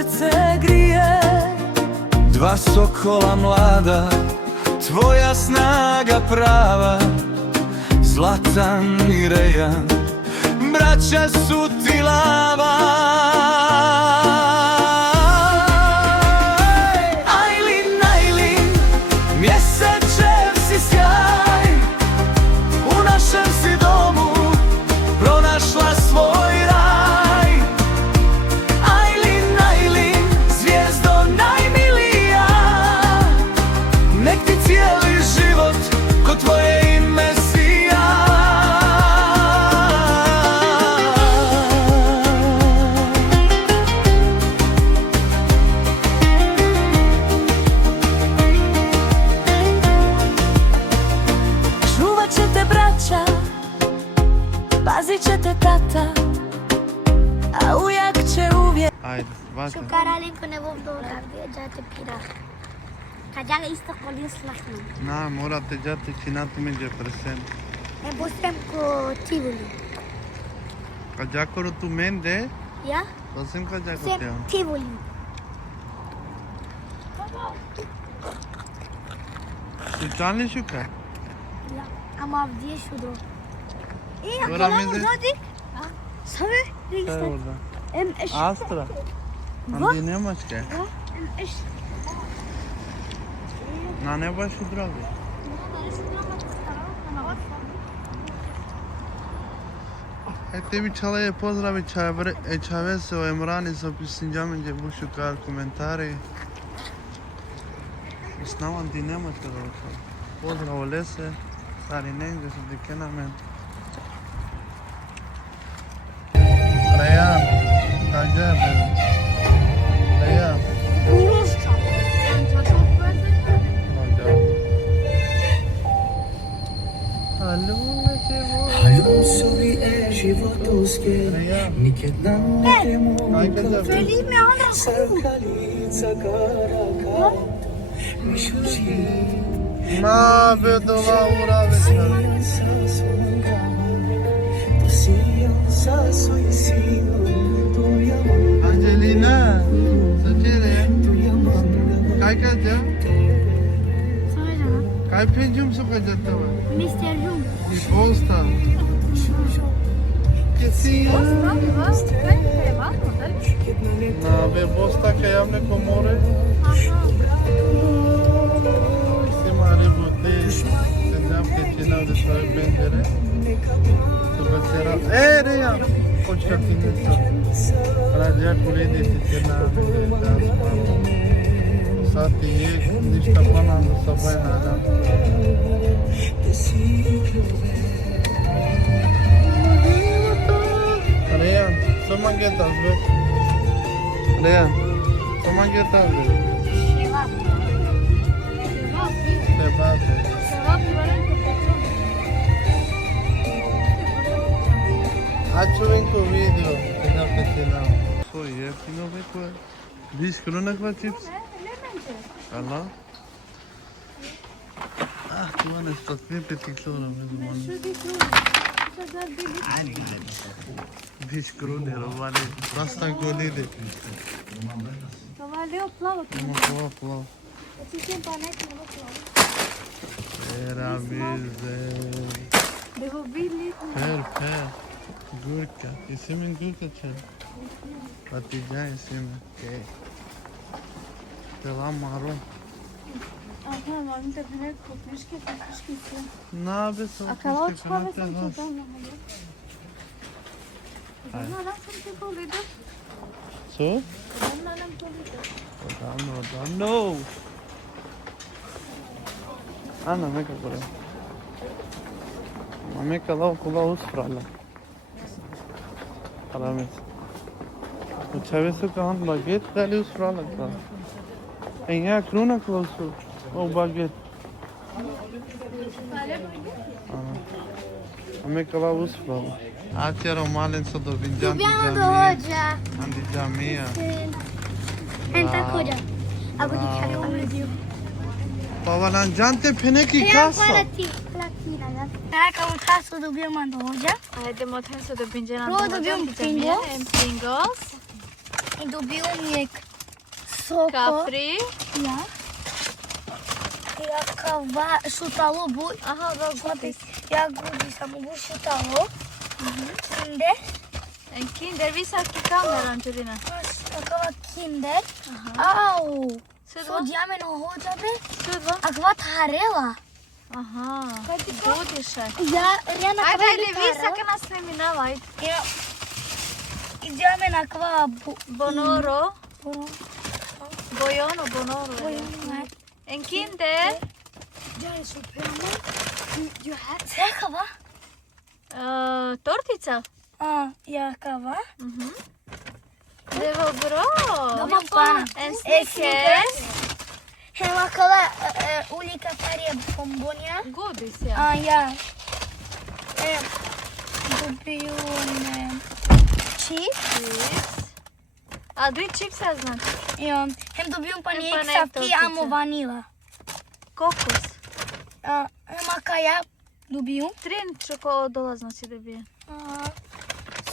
srce grije. Dva sokola mlada, tvoja snaga prava, Zlatan i Rejan, braća su ti lava. Ajlin, Ajlin, mjesečev si sjaj, u našem si domu pronašla svoj raj. Ajlin, Ajlin, zvijezdo najmilija, nek ti cijeli život ko tvoje ime sija. Čuvat će te braća, pazit će te tata, a ujak će uvijek. Ajde, bate. Şu karaliko ne bom dobra, džate pira. Kad ja isto kolim slahnu. Na, morate džati činatu međe presen. Ne bostem ko Tivoli. Kad jakoro tu mende, Ja? posem kad jako Sem te. Tivoli. Sultanli şuka. Ja. Am avdiye şudo. İyi Ora akala meze. uzadik. Sabe? Šta je Reisler. orada? Em eş. Astra. Va? Andi Nemačke. Em eş. Na ne baš u drogi. Tebi çalaya pozdravi Čavese o Emrani sa pisinđamenđe bušu kar komentari. Snavam ti Nemačka da ušao. Pozdrav Lese, stari negdje su ti kenamen. Rejan, kađe be? Rejan. Ulusça. Alo, ne te voli? Hayom sovi e životovske, nikad nam ne temu kad Söyleyeyim mi hala? sarkalica karaka, mišuži. Ma be dola uravi Sijan sa svojom glavom, sijan sa svojim sinom, dujamam, Angelina, saçere. dujamam. Kaj kađa? Söyle. Kaj pencum su kađata var? Mr. Jung. Posta. Na be posta kaj javne komore. Se mare bote. Se zapke čina ovdje svoje pencere. Su bacera. Rejan! Počka ti nešto. Rađa kuredi ti čina. Sad ti je ništa panan za sobaj nada. Rejan, co mangetas be? Rejan, co mangetas be? Se bate. Acu venku video, da te činam. So jeftino beko je. 20 krona chips. Allah. Ah, tu ne stotne petiklo na mezumon. 20 krone rovane. Rastan koli de. Valeu, plavo. Ama plavo. Ți-am panat, nu plavo. Era bize. Devo bili. Per. Gurka. İsmin Gurka çel. Patlıcan ismi. Okay. Devam marul. Aha, mam te pene kopishke. Ne yapıyorsun? Akala uçma sam to tam. Ona sam te kolida. So? Ona nam kolida. No. Ana, meka kore. Meka lao kula usfrala. Aramet. Uçavesu kahan baget dali usfrala ka. Enha kruna klausu. O baget. Meka lao usfrala. Atjero malen sa do binjan di Dobbiamo jamia. doja. Andi jamia. Enta koja. Abu di kare umre. Pavalan jante pene ki Ja, casa. latina. Dacă un taso dobbiamo doja. Idemo teraz do Pingena. Prvo dobijam Pringles. Pringles. I dobijam lijek Soko. Capri. Ja. Jakava šutalo bu. Aha, bak godis. Ja gudi samo bu šutalo. Kinder. En Kinder, visa ki kamera, Angelina. Jakava Kinder. Au. Süt So var. diamen o hocabe. Süt var. Akva tarela. Aha. Godiše. Ja, Riana Ajde, akva ajde, visa ka nas preminavaj. Ja. Diamen akva bu. Bonoro. Bunu. Bojono, bonoro. Buyurun. En Kinder. Ja je superman. Ja, jakava. Tortica. Jakava. Evo bro. Dobar plan. En Snickers. Helakala ulika parije bombonja. Godis ja. Ja. Dobiju chips. A dvi čipsa znači. Ja. Hem dobiju panik Panek sa tortice. amo vanila. Kokos. Maka ja dobiju. Trin čokodola znači dobije.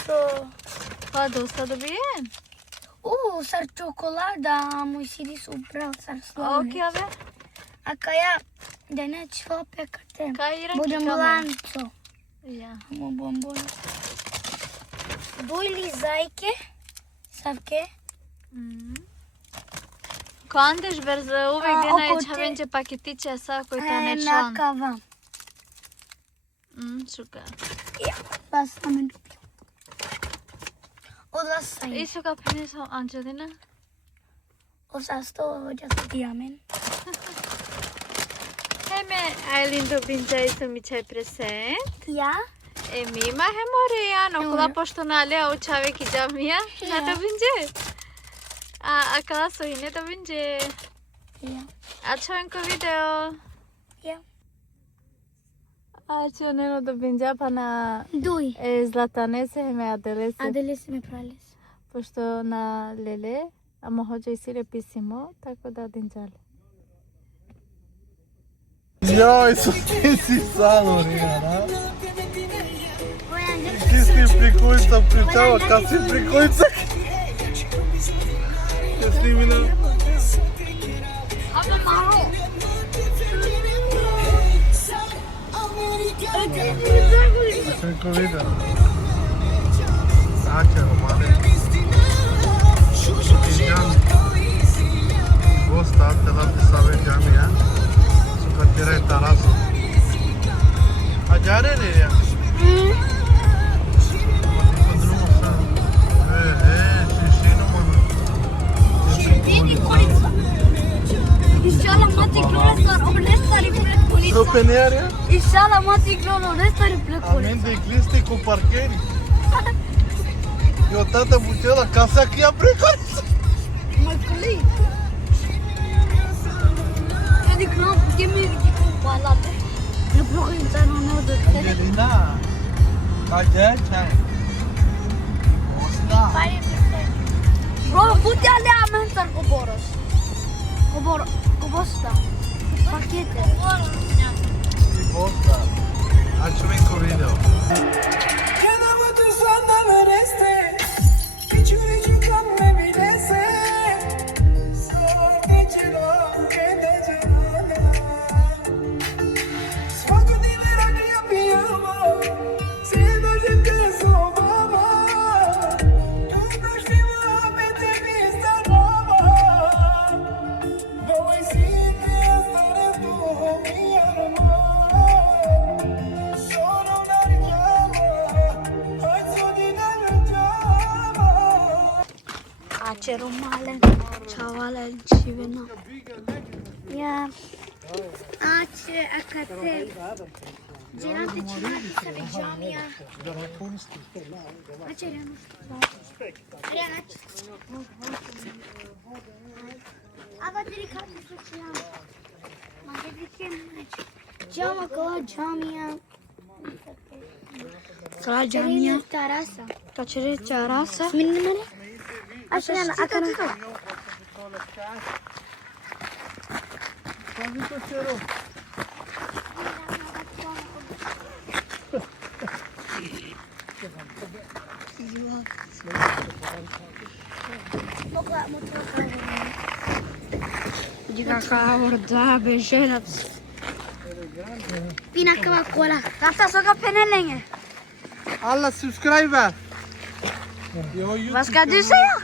So. Pa dosta dobijen. Sar čokolada, moj sidi su upravo sar slavne. Ok, ave. Aka ja da neće opekate. Kaj iranki Budem kamer? lanco. Ja. Amo bombon. Dojli zajke. Savke. Ko Andeš brzo uvijek gdje oko najveća te- venče paketiće, a sad koji to ne član. Nakava. Šuka. Ja, pa sam me dobio. Odlasaj. I šuka prinesao Angelina. Osa sto hođa s diamen. Heme, Ailin dobinja isto mi čaj present. Ja? E mima hemore no kula pošto nalja u čavek i džamija. Na dobinje. A kala su i ne dobinje. Ja. A čavenko video. Ja. A čo neno dobinja pa na Duj. Zlatane se heme Adele se. Adele se me pralis. Pošto na Lele, a mohođe i sire pisimo, tako da dinđali. Joj, su ti si salo, Rijana. Ti si prikolica pričava, kad si prikolica? Ja snimina. Aba malo. Kako vidio? Sačeo, male. Dinjam. Gosta, tela ti save džamija. Su katira je tarasu. A जा रहे रे यार Inşallah mati glorasar o restari plet polița. Să peneare? Inşallah mati gloro restari plet polița. Amen de cliste cu parcheri. Eu tata bucea la casa că ia precoliță. Mai colei. Adică nu putem merge cu palate. Nu provința nu ne dă. Angelina. Kaja chai. Osta. Bro, putea le amentar cu boros. Cu bosta. Pachete. Și bosta. Açmayın cu video. Acero malen. Çavala çivena. Ya. Ace akate. Gerante çivena sabe camia. Acere nu știu. Ava delicat să ceam. Mă dedicem aici. Ceam acolo camia. Sala camia. Terasa. Tacere terasa. Min numere? Așa akan Pokla motor. Jika kau berdoa bersama. Pina Coca-Cola. Tata suka penelenge. Alla subscriber. Vad ska du säga?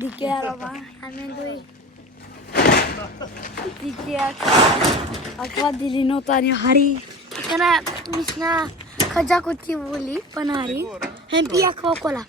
Dikira apa? Amin tuh. Dikira apa dilino tanya hari. Karena misna kerja kuti buli panari. Hempi Coca-Cola.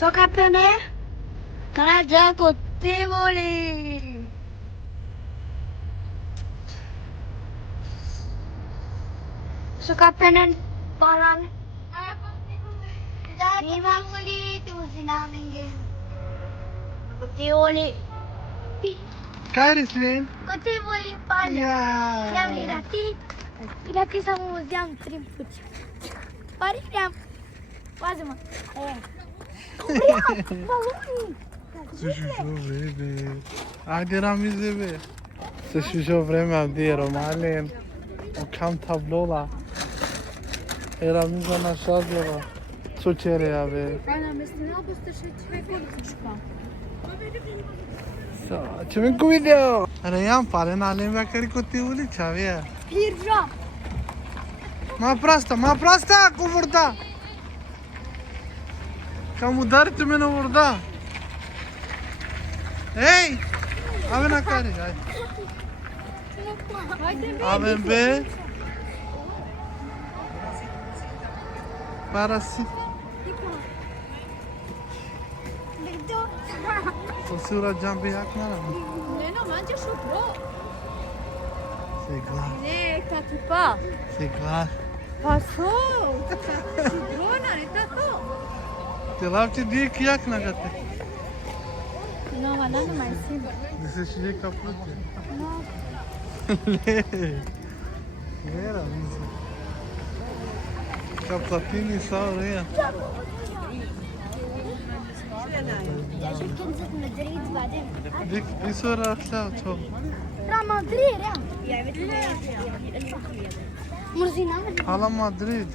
Suka pene? Kerja kuti buli. Suka pene balan. Jadi buli tu sinamengi. Kuti buli. काय रे स्नेन Kuti buli pala. Yang irati sama museum trimput. Pari yang. Wazma. Sushusho vreme. Hadi Ramiz be. Sushusho vreme diyor malen. O kam tablola. Ramizan aşağı diyor. Suçere abi. Çimin video. Reyhan paren alem bakari kutti buli çaviya. Pirja. Ma prasta kuvurda. Kamu dart mene burada. Hey! Abi ne kare? Abi be. Parasi. Sosura jambi yakmara. No, mangia šutro. C'est grave. Ne, kako pa? C'est grave. Pa so. Šutrona, ne tako. Te lavči dik jak nagate. No, ma ne mai sim. Nisi şişe kaplıca. No. Vera mizu. Kaplatini sağ oraya. عشان كنزت مدريد بعدين Dik bir sonra atla çok. را مدريد مرزينا Hala Madrid.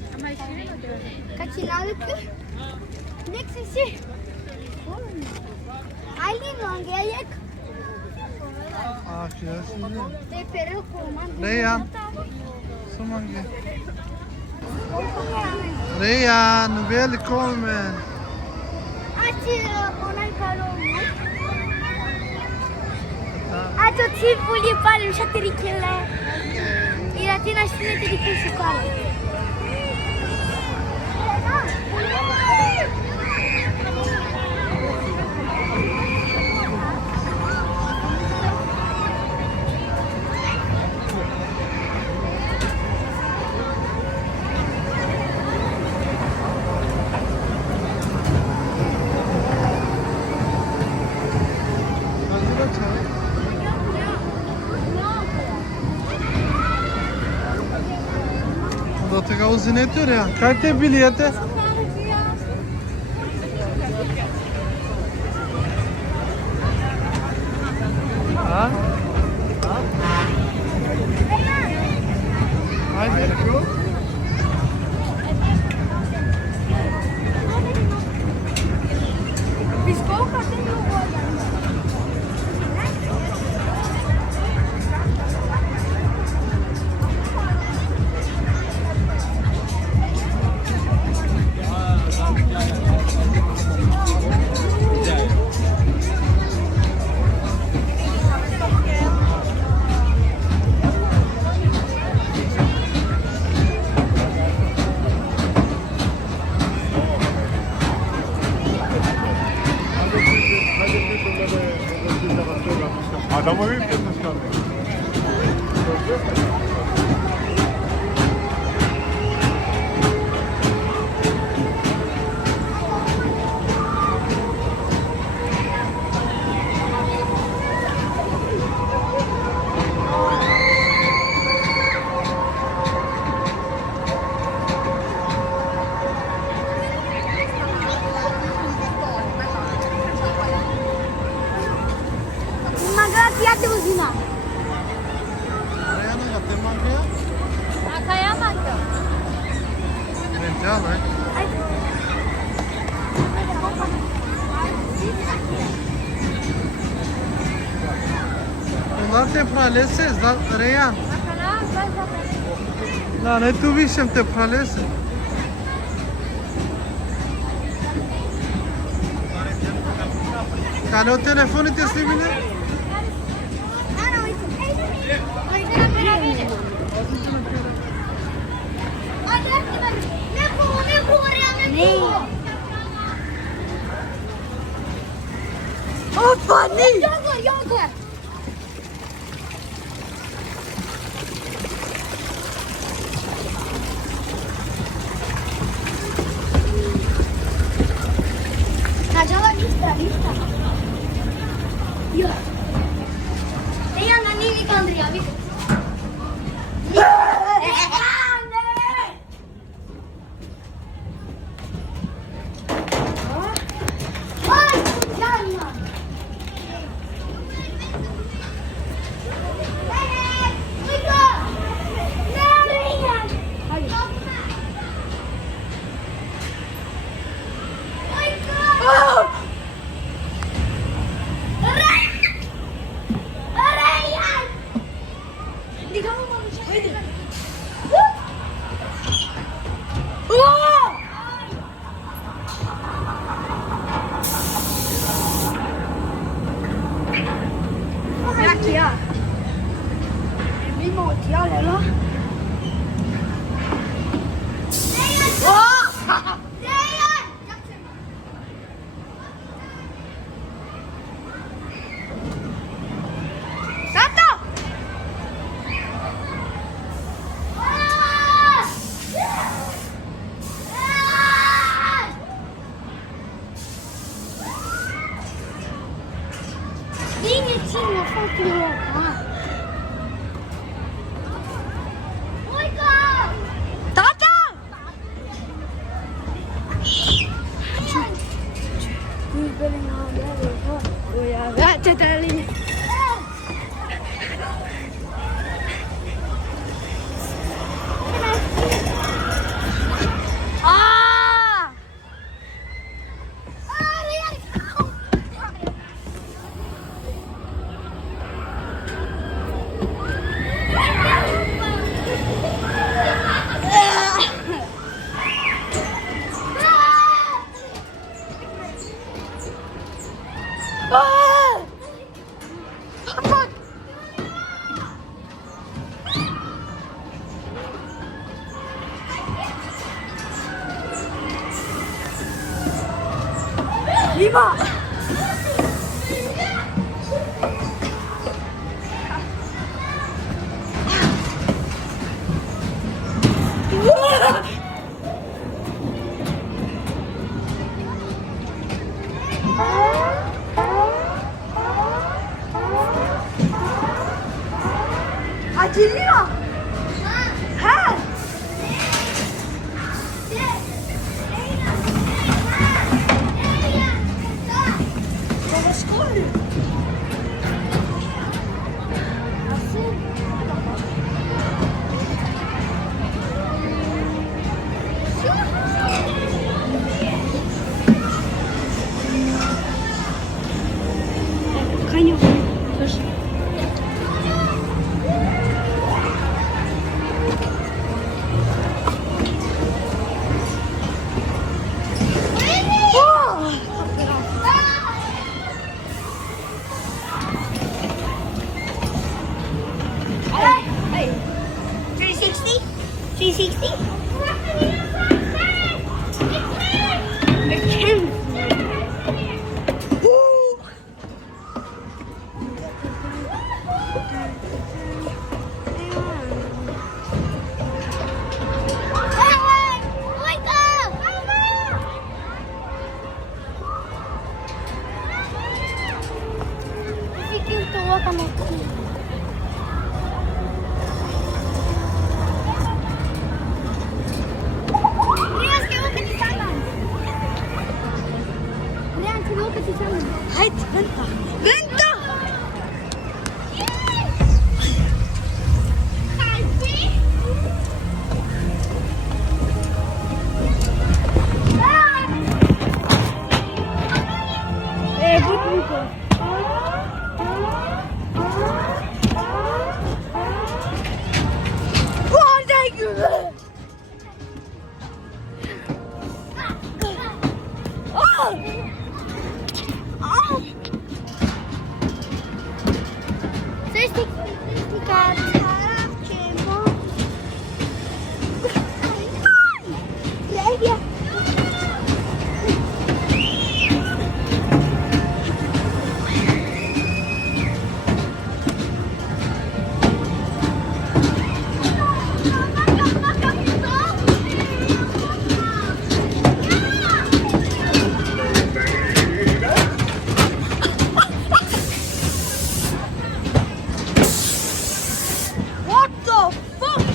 كاتشينا لك نكسي شيء عايزين نونجيك Afiyet تي بيرو كومان Reyhan. Sumange. Reyhan, välkommen. أتي أنا كارو أتو تيبولي بالي مش هتري كله إذا تينا شنو تري كل شكال Hazır çay. Do tego uzynetura. Kaj te bilety? Ha? Haydi. Estamos bien, que nos cambia. Magati até uzina. Reyhan'a gittin mi Andrea? Kayamadım. Bence vai. Bunlar tepralesiz lan Reyhan. Lan ne tu bișem tepralesiz. Care o telefonul te slimine? Ana uite. Uite la piramide. Opa, nee! Jongen, jongen! Kaçala vista. Ya. Dia nani ni kandriya, vi. Kìa Em một chiều lại đó Lima. Acilliyor. Ha. Каню. Hey, 360? 360? I can't. boca no cu. Hai, cântă! Cântă! E, butucă! Foarte gândă! Să știi că arată ceva. Trebuie. What the fuck?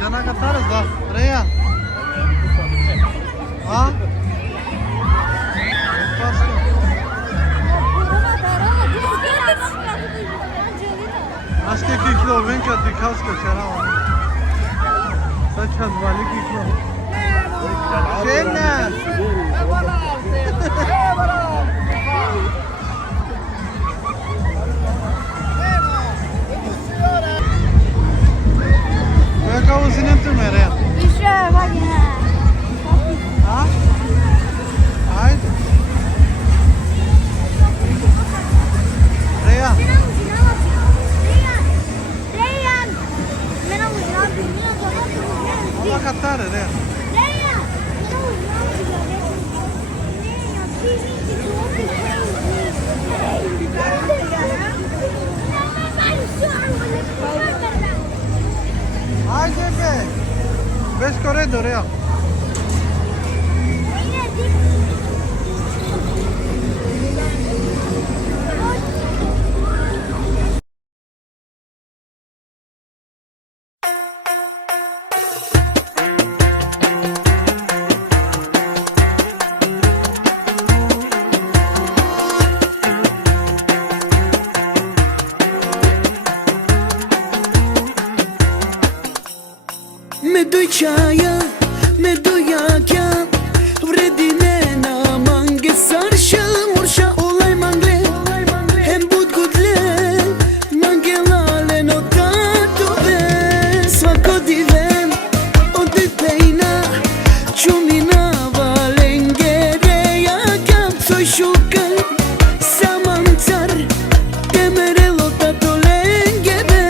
Jana katara da, Reya. Ha? Başka. Aşka kiklo, venka dikaska çara var. Saçan vali kiklo. Şenna. Venka uzine tu mere. İşte bak ya. Ha? Haydi. Reya. Allah katara Reya. Haydi be. Beş corredor Reya. Me doi ceaia, me doi achia Vredine na mange sarsha Mursha olay mangle Hem bud gudle Mangelale no tatove Svako diven Odi pejna Čumina valengere Jakam soj šukaj Saman car Temerelo tato lengebe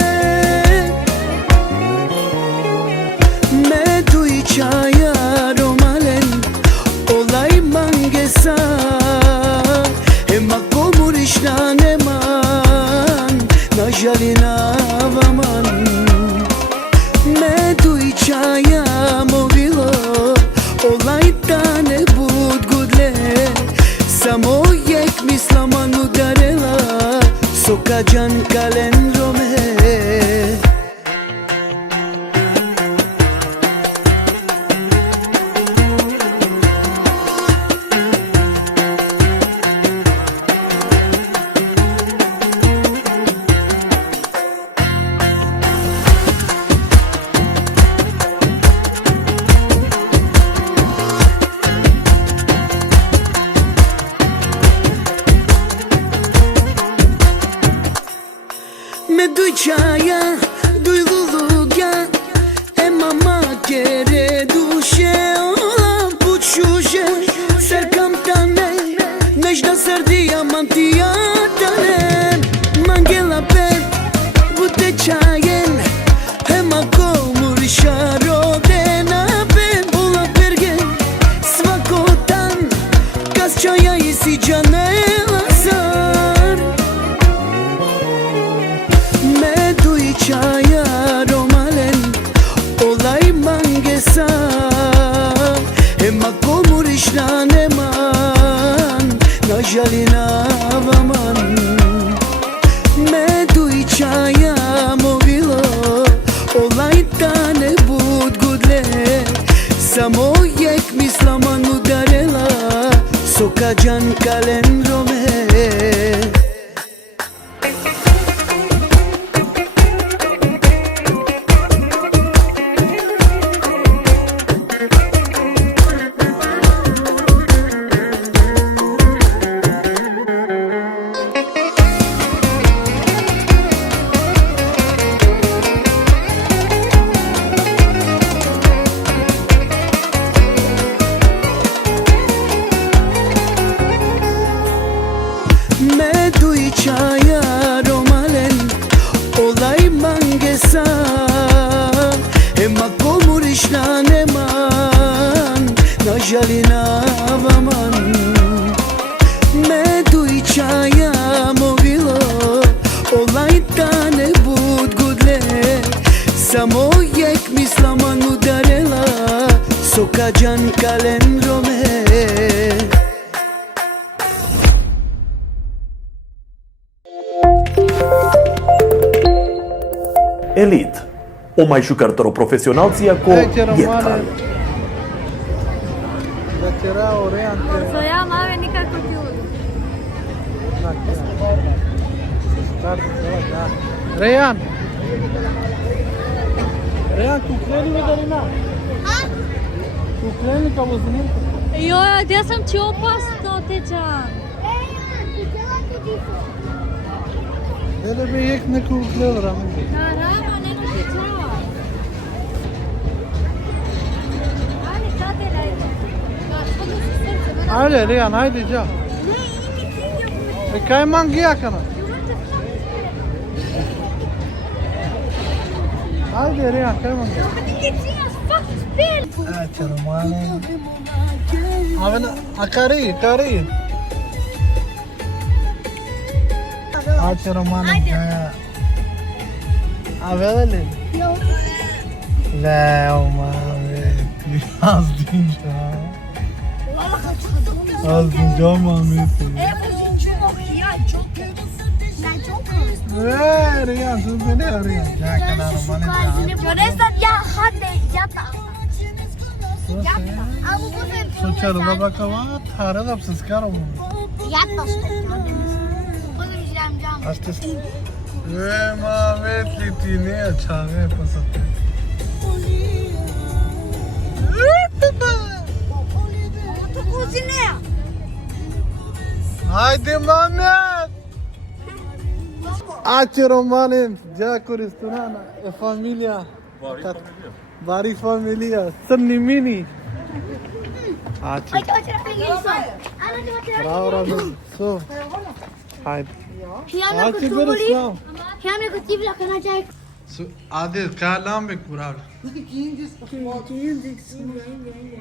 Me dui čaja romalen Olaj mangesa Ema komuriš na neman Na žalina vaman Me dui čaja movilo Olaj ta ne bud gudle Samo jek mislaman udarela Sokađan kalen rome Me dui čaja, dui lulugja E mama kere duše Ola pučuže Serkam tane Nežda sardija mantija tane Mangela pet Bute čajen Ema komuriša rodena pet Ola perge Svako dan Kas čaja i siđane Lazar Me dui čaja murišna neman, na žalina vaman. Medu i čaja movilo, olaj ta ne bud gudle. Samo jek mislaman udarela, sokađan kalendrome. Medu i čaja romalen, olaj mangesa. Ema ko murišna neman, na žalina vaman. Medu i čaja movilo, olaj ta ne bud gudle. Samo jek mislaman udarela, sokađan kalendrome. Elite, o mai jucător profesionalția cu Jetkan. Era oriente. Zoja mame nikako ti udu. Rejan! Rejan, kukleni mi Darina? Kukleni ka voznim? Joj, gdje sam ti opasno, tečan? Hele bi jek neku uklel ramen. Naravno, ne nosi čao. Ali sada je lajde. Shodno si srce. Ajde Rejan, ajde ja. Kaj mangija kana? Ajde Rejan, kaj mangija? Acha romane. Avena akari, kari. Acha romane. Avele. La mame. Az dinja. Az dinja mame. Rejan, su bene Rejan. Ja kana romane. Sočar babakava, thare da sanskar mu. Astes. Mame kitni acha hai pasand hai. Haydi Mehmet. Ace romanen, ja kuristunana, e familia. Vari familia, sanni mini. Ace. Bravo, bravo. So, haydi. Ace bereslam. So, Adil, kalam bek burav.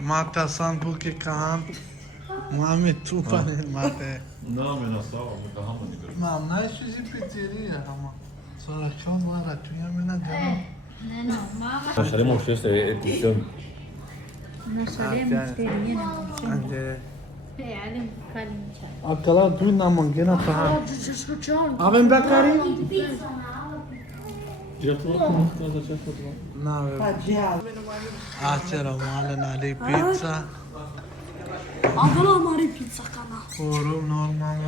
Mata sanbu ke kahan. Mame tu pane mate. Mam, n-ai și zi pizzeria, ama. Sărăcion, mara, tu ia mena gana. Nasceremos esta edición. Ande. Akala tu na mangena ta. Avem becari? Na avem. Ace romane na li pizza. Avela mare pizza kana. Forum normal.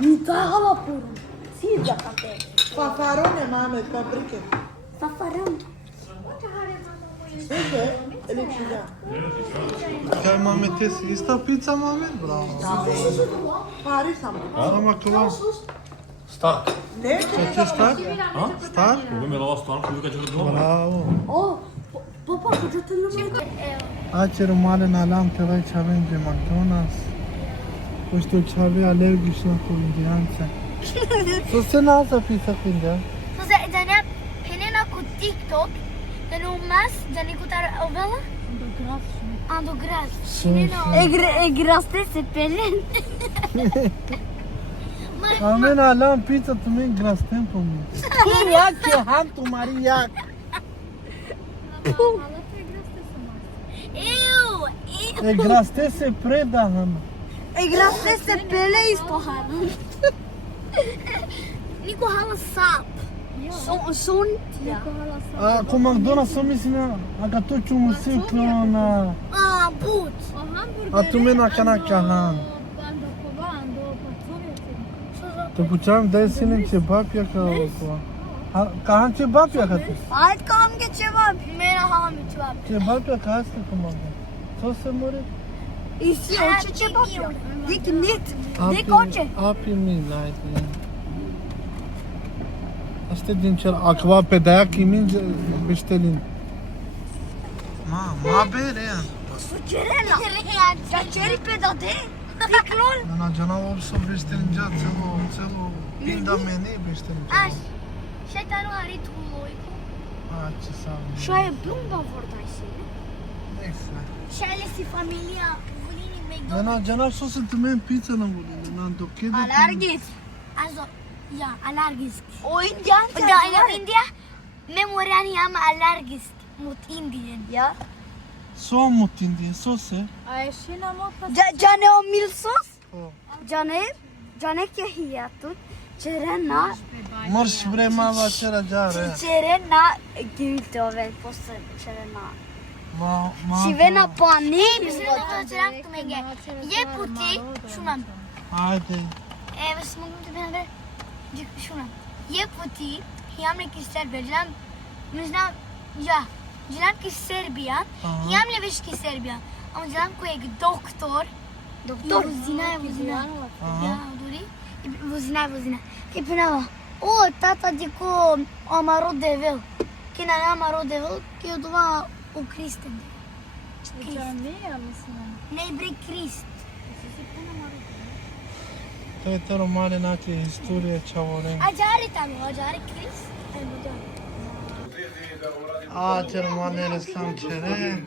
Nita hala porum. Sizja kate. Fafarone, mame, paprike. Safaram. Sebe, elektrida. Kaj mame tes, ista pizza mame? Bravo. Paris am. Sama kıvam. Start. Ne? Ce star? Star? Bugün ben hava start kuyuka çıkıp doğru. Bravo. Oh, papa, kucatın mı? Ace romane na lam tăvai ce avem de McDonald's. Nu știu ce avea alergic și la colindianță. Susține altă pizza colindianță. Să dania penena cu TikTok, de nu mas, de nicutar ovela? Andogras. Egraste se pelen. Amen alam pizza tu men grastem pe mine. Iac ce ham tu, Mariac. Ew, E graste se preda, Hana. E graste se pele isto Hana. Niko hala sap. Son ja. Ako McDonald's sam mislim, aga to ću mu ciklona. But. A tu mena kanaka, Han. Te puteam dai senin cevap ya ca o. Kahan cevap ya ca tu. Hayt kam ge cevap. Mera hala mi cevap. Cevap ya ca asta cum am. To se more. İsi o cevap ya. Dik net. Dik oce. Api mi light ya. Asta din cel acva pe de-aia chimin beștelin. Ma bere ya. Sucerela. Ya ceri pe dade. Diklol. Ana canavar să beștelin ja celo pinda meni beștelin. Aș. Şeytanı harit kuloyku. Ce să am. Şöyle plumba vordaşı. Neyse. Şöyle si familia vulini McDonald's. Ana canavar să se tămem pizza la vulin. Ana dochede. Alargis. Also, ja, alargis. O indian. Da, in India, memoriani am alargis. Mut Indien, ja? So mut indie, so se. Cane o mil sos? Oh. Cane ke hiyatut. Cerena. Marș vrema la cera jare. Cerena gilte ovel posta cerena. Ma. Si vena pani. Bizim de cerem kumenge. Ye puti şunam. Haide. Evet, smokum de beraber. Şunam. Ye puti hiyamle ki Serbia. Mesela ya. Dilam ki Serbia. Hiyamle veş ki Serbia. Ama dilam ku ek doktor. Doktor. Vuzina. Ja, duri. Vuzina. Ke penava. O, tata dico amaro devel. Ke na amaro devel, ke eu dova o Kristen. Ne bre Krist. To je to romane nake historije čavoren. Acari tamo, acari Krist. Ce romane reslam cere.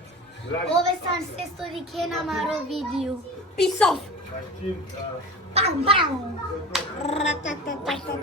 Ove sam se stori ke na maro video. Peace off. Bang bang. Ratatatata.